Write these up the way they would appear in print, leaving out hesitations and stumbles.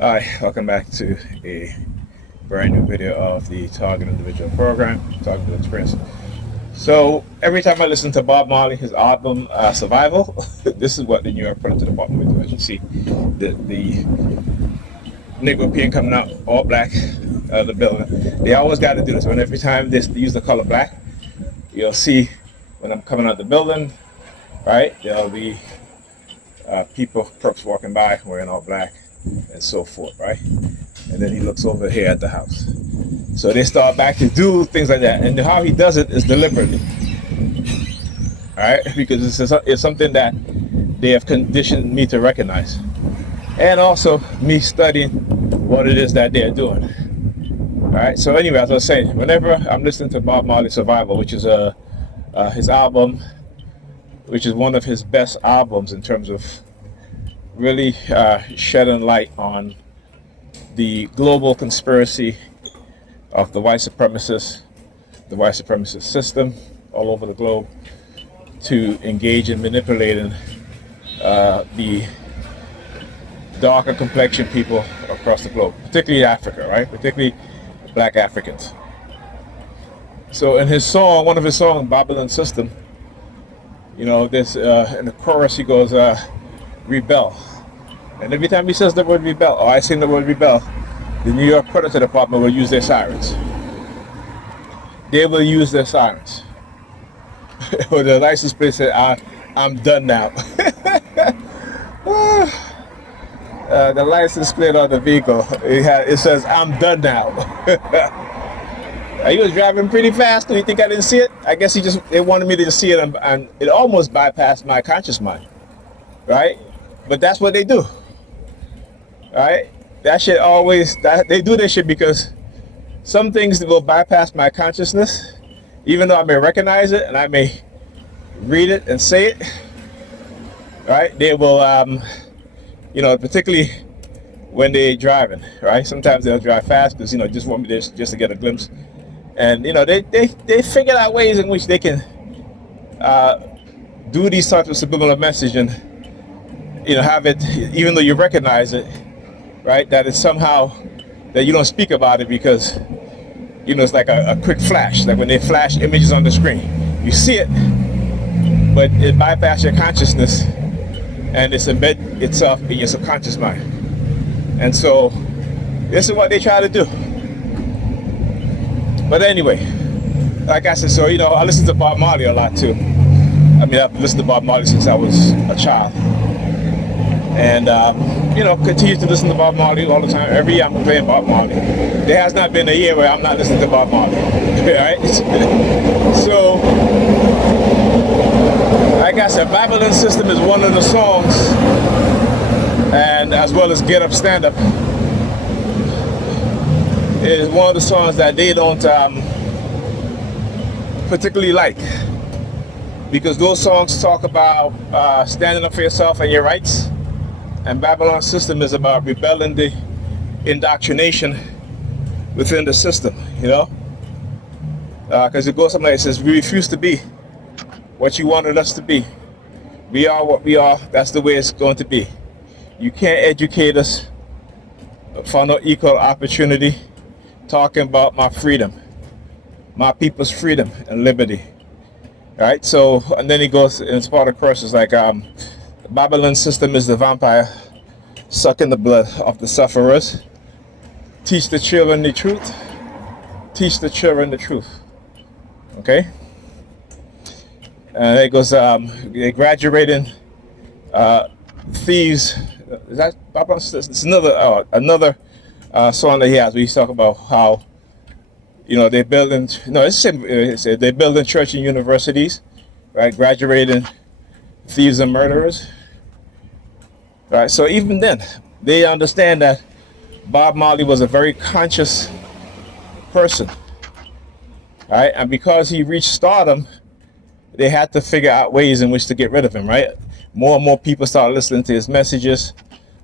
Hi, welcome back to a brand new video of the Target Individual program, Target Experience. So every time I listen to Bob Marley, his album Survival, this is what the New York Police Department would do. As you see, the Negro peon coming out, all black, out of the building. They always got to do this. When every time they use the color black, you'll see when I'm coming out the building, right? There'll be people, perps walking by wearing all black and so forth, right? And then he looks over here at the house. So they start back to do things like that. And how he does it is deliberately, all right? Because it's something that they have conditioned me to recognize. And also me studying what it is that they're doing. All right, so anyway, as I was saying, whenever I'm listening to Bob Marley Survival, which is his album, which is one of his best albums in terms of really shedding light on the global conspiracy of the white supremacists, the white supremacist system all over the globe to engage in manipulating the darker complexion people across the globe, particularly Africa, right? Particularly black Africans. So in his song, one of his songs, Babylon System, you know, this in the chorus he goes, rebel. And every time he says the word rebel, or I sing the word rebel, the New York Predator Department will use their sirens. They will use their sirens. Or the license plate said, I'm done now. The license plate on the vehicle, it says, I'm done now. He was driving pretty fast. Do you think I didn't see it? I guess they wanted me to see it, and it almost bypassed my conscious mind, right? But that's what they do, right? That shit always, they do this shit because some things will bypass my consciousness, even though I may recognize it and I may read it and say it, right? They will, you know, particularly when they're driving, right? Sometimes they'll drive fast because, you know, just want me just to get a glimpse. And, you know, they figure out ways in which they can do these types of subliminal message and, you know, have it, even though you recognize it, right? That it's somehow that you don't speak about it because, you know, it's like a quick flash. Like when they flash images on the screen, you see it, but it bypasses your consciousness and it's embed itself in your subconscious mind. And so this is what they try to do. But anyway, like I said, so, you know, I listen to Bob Marley a lot too. I mean, I've listened to Bob Marley since I was a child. And, you know, continue to listen to Bob Marley all the time. Every year I'm playing Bob Marley. There has not been a year where I'm not listening to Bob Marley. Right? So, like I said, Babylon System is one of the songs, and as well as Get Up, Stand Up, is one of the songs that they don't particularly like. Because those songs talk about standing up for yourself and your rights. And Babylon System is about rebelling the indoctrination within the system, you know? Because it goes something like it says, we refuse to be what you wanted us to be. We are what we are. That's the way it's going to be. You can't educate us for no equal opportunity talking about my freedom, my people's freedom and liberty. All right, so, and then he goes, in part of course, it's like, Babylon System is the vampire sucking the blood of the sufferers. Teach the children the truth. Teach the children the truth. Okay? And it goes, they're graduating thieves. Is that Babylon System? It's another song that he has where he's talking about how, you know, they're building, no, they're building church and universities, right? Graduating thieves and murderers. Right, so even then, they understand that Bob Marley was a very conscious person, right? And because he reached stardom, they had to figure out ways in which to get rid of him, right? More and more people start listening to his messages.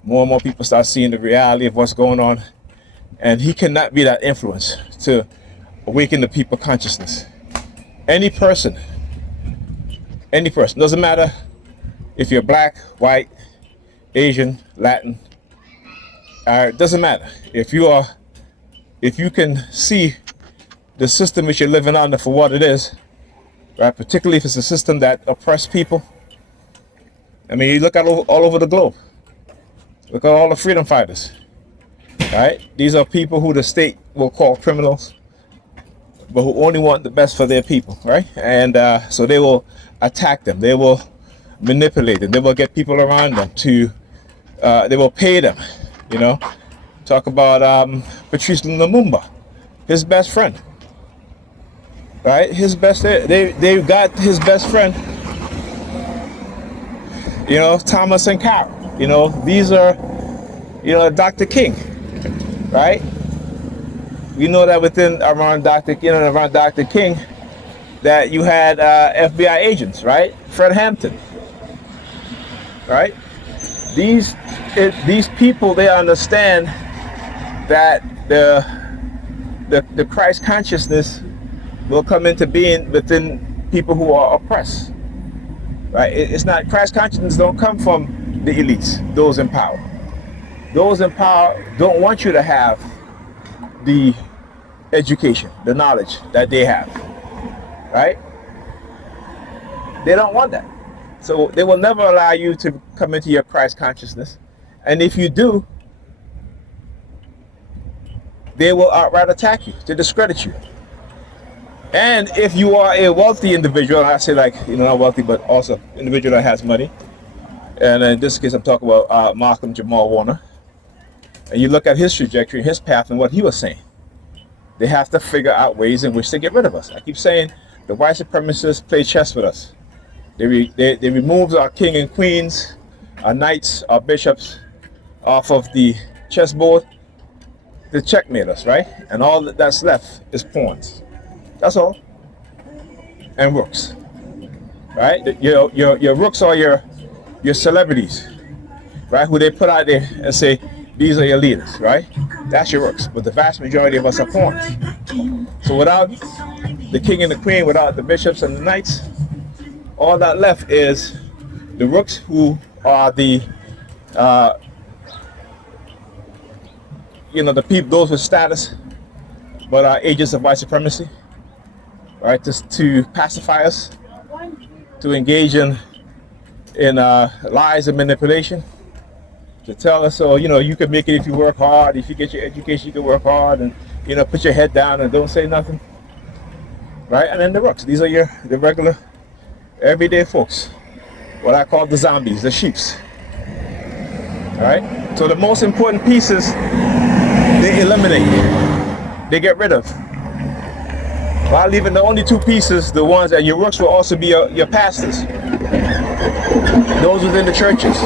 More and more people start seeing the reality of what's going on. And he cannot be that influence to awaken the people consciousness. Any person, doesn't matter if you're black, white, Asian, Latin, It doesn't matter if you can see the system which you're living under for what it is, right? Particularly if it's a system that oppresses people. I mean, you look at all over the globe. Look at all the freedom fighters, right? These are people who the state will call criminals, but who only want the best for their people, right? And so they will attack them. They will manipulate them. They will get people around them to. They will pay them. You know, talk about Patrice Lumumba, his best friend, right? His best. They got his best friend. You know, Thomas Sankara. You know, these are, you know, Dr. King, right? We know that around Dr. King, that you had FBI agents, right? Fred Hampton, right? These people, they understand that the Christ consciousness will come into being within people who are oppressed, right? It's not, Christ consciousness don't come from the elites, those in power. Those in power don't want you to have the education, the knowledge that they have, right? They don't want that. So they will never allow you to come into your Christ consciousness. And if you do, they will outright attack you, to discredit you. And if you are a wealthy individual, I say, like, you know, not wealthy, but also individual that has money, and in this case I'm talking about Malcolm Jamal Warner, and you look at his trajectory, his path, and what he was saying, they have to figure out ways in which to get rid of us. I keep saying the white supremacists play chess with us. They removed our king and queens, our knights, our bishops off of the chessboard to checkmate us, right? And all that's left is pawns. That's all. And rooks, right? Your rooks are your celebrities, right? Who they put out there and say, these are your leaders, right? That's your rooks. But the vast majority of us are pawns. So without the king and the queen, without the bishops and the knights, all that left is the rooks, who are the the people, those with status, but are agents of white supremacy, right? Just to pacify us, to engage in lies and manipulation, to tell us, oh, you can make it if you work hard. If you get your education, you can work hard, and put your head down and don't say nothing, right? And then the rooks, these are the regular, everyday folks, what I call the zombies, the sheeps. All right. So the most important pieces, they eliminate, they get rid of, while leaving the only two pieces, the ones that your rooks will also be your pastors, those within the churches,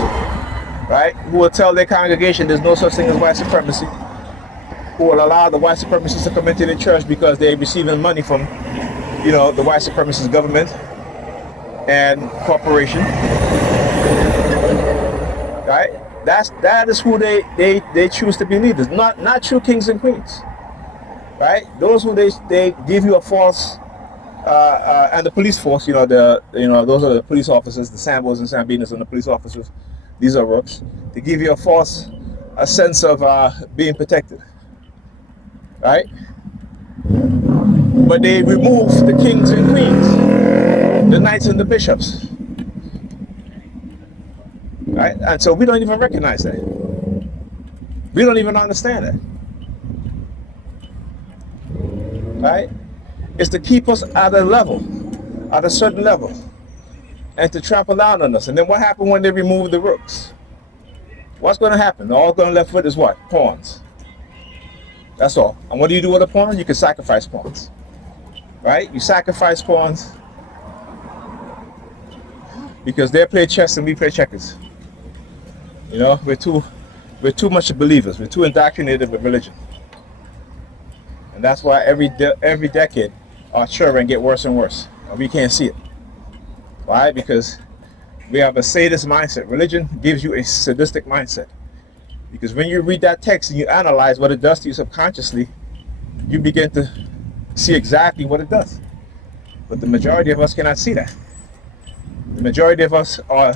right, who will tell their congregation there's no such thing as white supremacy, who will allow the white supremacists to come into the church because they're receiving money from, the white supremacist government and corporation, right? That is who they choose to be leaders, not true kings and queens, right? Those who they give you a false, and the police force, those are the police officers, the Sambos and Sambinas and the police officers. These are rooks. They give you a sense of being protected, right? But they remove the kings and queens, the knights and the bishops, right? And so we don't even recognize that. We don't even understand that, right? It's to keep us at a certain level, and to trample down on us. And then what happened when they remove the rooks? What's going to happen? All going left with is what? Pawns. That's all. And what do you do with a pawn? You can sacrifice pawns, right? You sacrifice pawns because they play chess and we play checkers. We're too much believers. We're too indoctrinated with religion, and that's why every decade our children get worse and worse, and we can't see it. Why? Because we have a sadist mindset. Religion gives you a sadistic mindset. Because when you read that text and you analyze what it does to you subconsciously, you begin to see exactly what it does. But the majority of us cannot see that. The majority of us are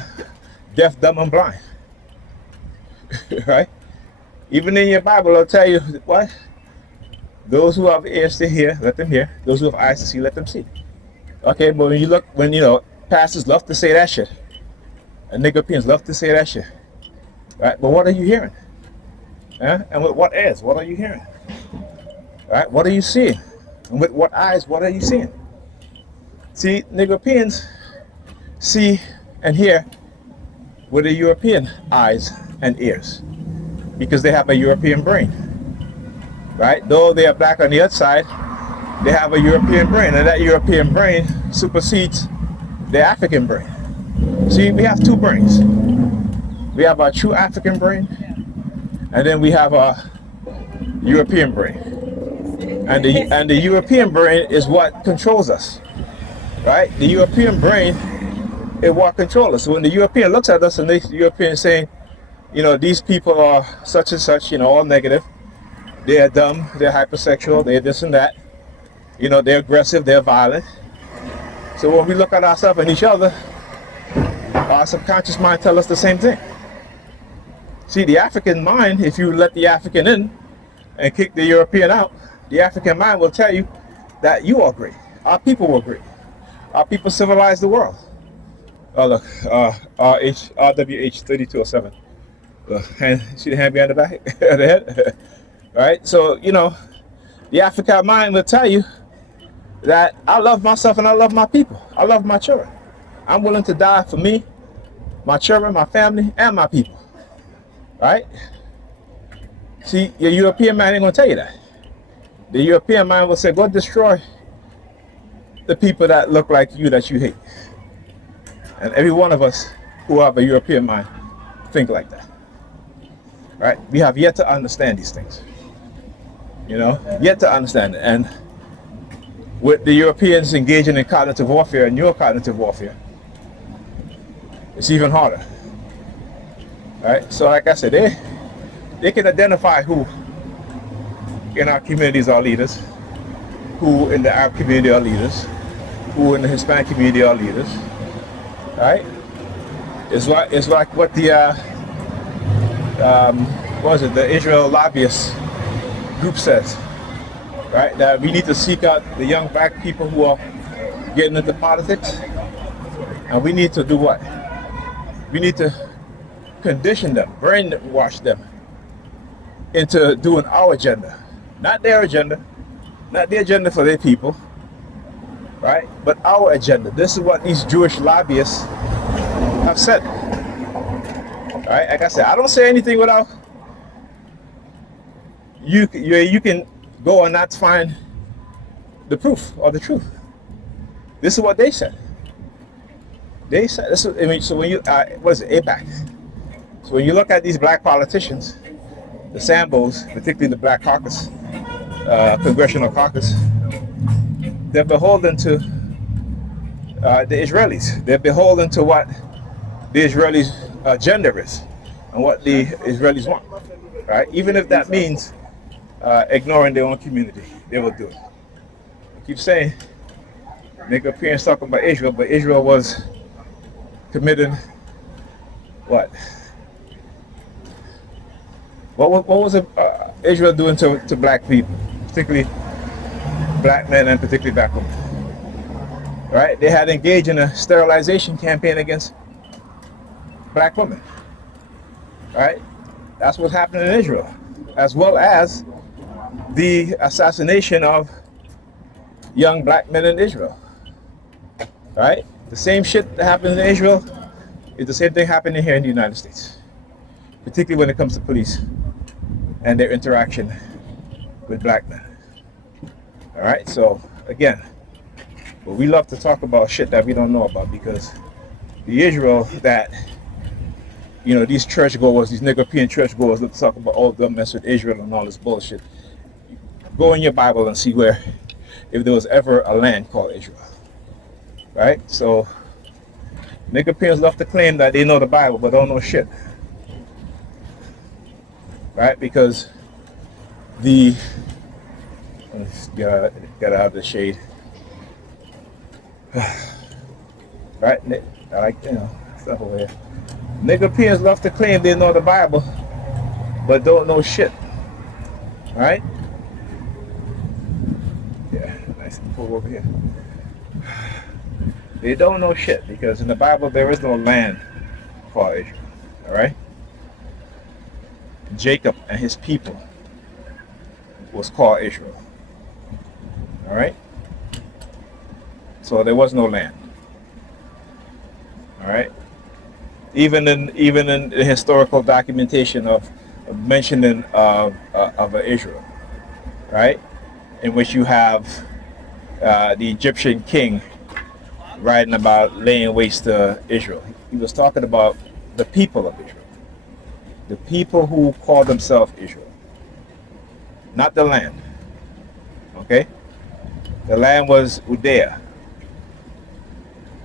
deaf, dumb, and blind. Right? Even in your Bible, it'll tell you what? Those who have ears to hear, let them hear. Those who have eyes to see, let them see. Okay, but when you look, pastors love to say that shit. And nigger pins love to say that shit. Right? But what are you hearing? Huh? And with what ears? What are you hearing? Right? What are you seeing? And with what eyes? What are you seeing? See, nigger pins see and hear with the European eyes and ears because they have a European brain. Right? Though they are black on the outside, they have a European brain, and that European brain supersedes the African brain. See, we have two brains. We have our true African brain, and then we have our European brain. And the European brain is what controls us. Right? The European brain is what controls us. So when the European looks at us and the European is saying, these people are such and such, all negative. They're dumb, they're hypersexual, they're this and that. They're aggressive, they're violent. So when we look at ourselves and each other, our subconscious mind tells us the same thing. See, the African mind, if you let the African in and kick the European out, the African mind will tell you that you are great. Our people were great. Our people civilized the world. Oh look, RWH 3207. See the hand behind the back of the head? Right? So, the African mind will tell you that I love myself and I love my people. I love my children. I'm willing to die for me, my children, my family, and my people. Right? See, your European mind ain't going to tell you that. The European mind will say, go destroy the people that look like you that you hate. And every one of us who have a European mind think like that. Right? We have yet to understand these things. Yet to understand it. And with the Europeans engaging in cognitive warfare and neurocognitive warfare, it's even harder. Right? So like I said, they can identify who in our communities are leaders, who in the Arab community are leaders, who in the Hispanic community are leaders. Right? It's like what the the Israel lobbyist group says, right? That we need to seek out the young black people who are getting into politics, and we need to do what? We need to condition them, brainwash them into doing our agenda, not their agenda, not the agenda for their people, right? But our agenda. This is what these Jewish lobbyists have said. Right? Like I said, I don't say anything without you can go and not find the proof or the truth. This is what they said. They said this is, so when you what is it, APAC? So when you look at these black politicians, the Sambos, particularly the Black Caucus, Congressional Caucus, they're beholden to the Israelis. They're beholden to what the Israelis' agenda is and what the Israelis want. Right? Even if that means ignoring their own community, they will do it. I keep saying, nigga appearance talking about Israel, but Israel was committing what? What was Israel doing to black people, particularly black men and particularly black women? Right? They had engaged in a sterilization campaign against black women. Right? That's what's happening in Israel, as well as the assassination of young black men in Israel. Right? The same shit that happened in Israel is the same thing happening here in the United States, particularly when it comes to police and their interaction with black men. All right, so again, but we love to talk about shit that we don't know about, because the Israel that, these churchgoers, these nigger churchgoers love to talk about, all them mess with Israel and all this bullshit. Go in your Bible and see where, if there was ever a land called Israel. Right? So nigger love to claim that they know the Bible but don't know shit. Right? Because let's get out of the shade. Right? I like, stuff over here. Nigger love to claim they know the Bible but don't know shit. All right? Yeah, nice and cool over here. They don't know shit because in the Bible there is no land called Israel. All right? Jacob and his people was called Israel. All right? So there was no land. All right? Even in the historical documentation of mentioning of Israel, right? In which you have the Egyptian king writing about laying waste to Israel. He was talking about the people of Israel, the people who call themselves Israel, not the land. Okay, the land was Udea,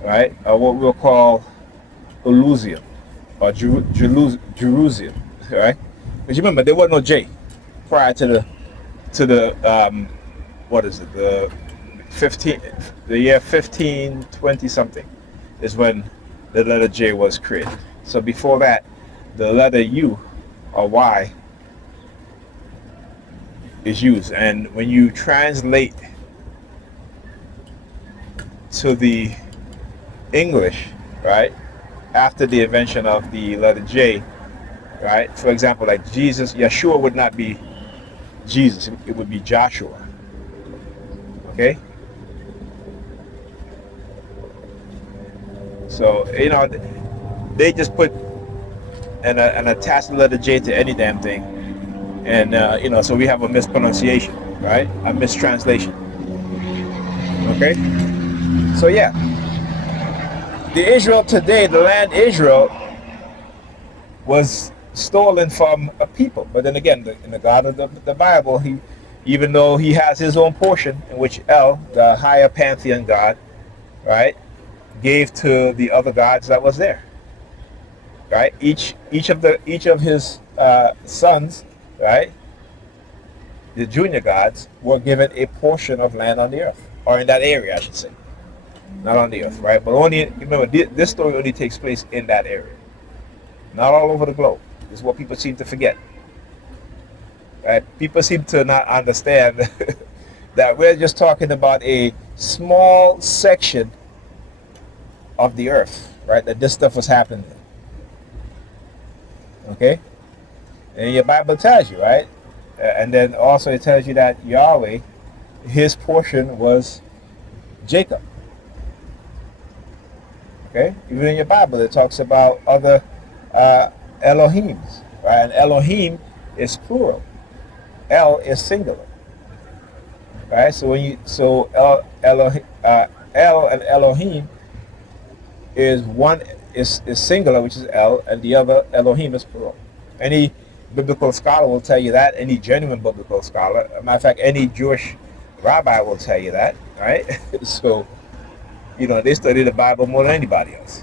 right? Or what we'll call Uluzium or Jerusalem, right? Because you remember there was no J prior to the what is it, the year 1520 something is when the letter J was created. So before that, the letter U or Y is used, and when you translate to the English, right, after the invention of the letter J, right, for example, like Jesus, Yeshua would not be Jesus, it would be Joshua. Okay, so they just put and attach the letter J to any damn thing, and so we have a mispronunciation, right? A mistranslation. Okay, so yeah, the Israel today, the land Israel, was stolen from a people. But then again, in the God of the Bible, he, even though he has his own portion, in which El, the higher pantheon god, right, gave to the other gods that was there. Right, each of his sons, right, the junior gods, were given a portion of land on the earth, or in that area, I should say, not on the earth, right? But only, remember, this story only takes place in that area, not all over the globe. This is what people seem to forget. Right? People seem to not understand that we're just talking about a small section of the earth, right? That this stuff was happening. Okay, and your Bible tells you, right? And then also it tells you that Yahweh, his portion was Jacob. Okay, even in your Bible it talks about other Elohims, right? And Elohim is plural. El is singular, right? So El and Elohim is one. Is singular, which is El, and the other Elohim is plural. Any biblical scholar will tell you that. Any genuine biblical scholar, as a matter of fact, any Jewish rabbi will tell you that, right? So, they study the Bible more than anybody else.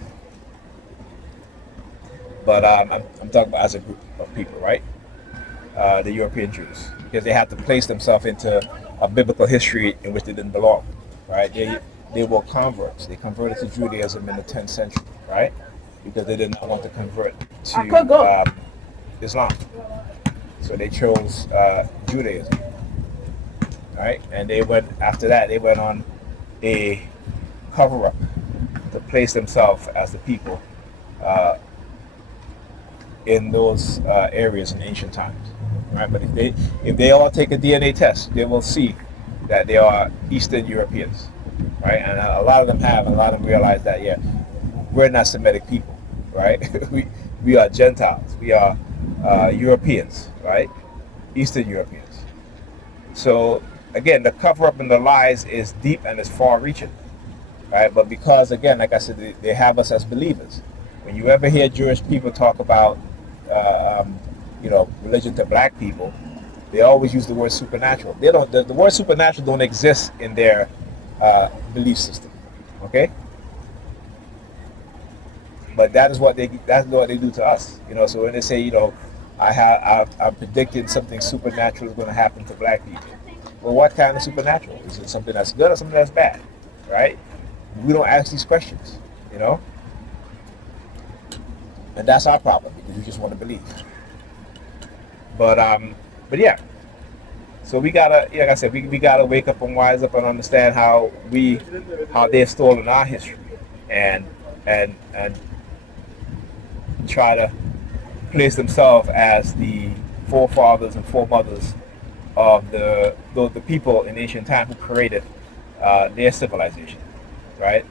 But I'm talking about as a group of people, right? The European Jews, because they have to place themselves into a biblical history in which they didn't belong, right? They were converts. They converted to Judaism in the 10th century, right? Because they did not want to convert to Islam. So they chose Judaism, right? And they went, after that, they went on a cover-up to place themselves as the people in those areas in ancient times, right? But if they all take a DNA test, they will see that they are Eastern Europeans, right? And a lot of them have, and a lot of them realize that, yeah, we're not Semitic people, right? we are Gentiles. We are Europeans, right? Eastern Europeans. So again, the cover-up and the lies is deep and is far-reaching, right? But because, again, like I said, they have us as believers. When you ever hear Jewish people talk about, religion to black people, they always use the word supernatural. They don't. The word supernatural don't exist in their belief system. Okay. But that's what they do to us. So when they say, I'm predicting something supernatural is going to happen to black people. Well, what kind of supernatural? Is it something that's good or something that's bad? Right? We don't ask these questions. And that's our problem, because we just want to believe. But yeah. So we gotta, like I said, we gotta wake up and wise up and understand how they've stolen our history, and and try to place themselves as the forefathers and foremothers of the people in ancient time who created their civilization, right?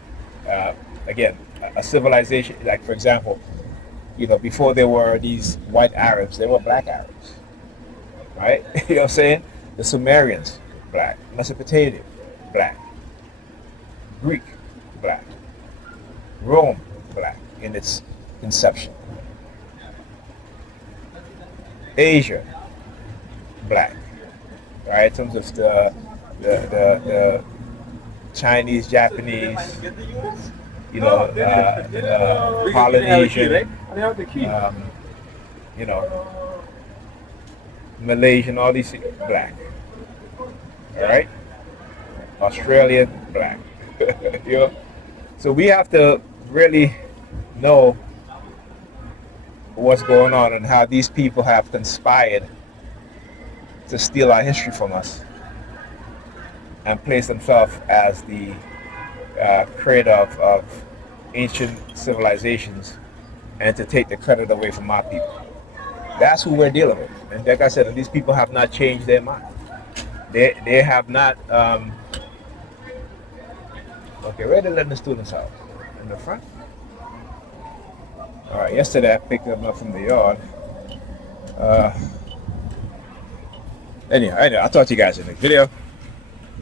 Uh, Again, a civilization, like for example, before there were these white Arabs, there were black Arabs, right? You know what I'm saying? The Sumerians, black. Mesopotamia, black. Greek, black. Rome, black in its inception. Asia, black. Right? In terms of the Chinese, Japanese, Polynesian, um, you know, Malaysian, all these black. All right? Australian, black. you know? So we have to really know what's going on and how these people have conspired to steal our history from us and place themselves as the creator of ancient civilizations and to take the credit away from our people. That's who we're dealing with. And like I said, these people have not changed their mind. They have not. Okay, where are they letting the students out? In the front? All right, yesterday I picked them up from the yard. Anyhow, I'll talk to you guys in the video.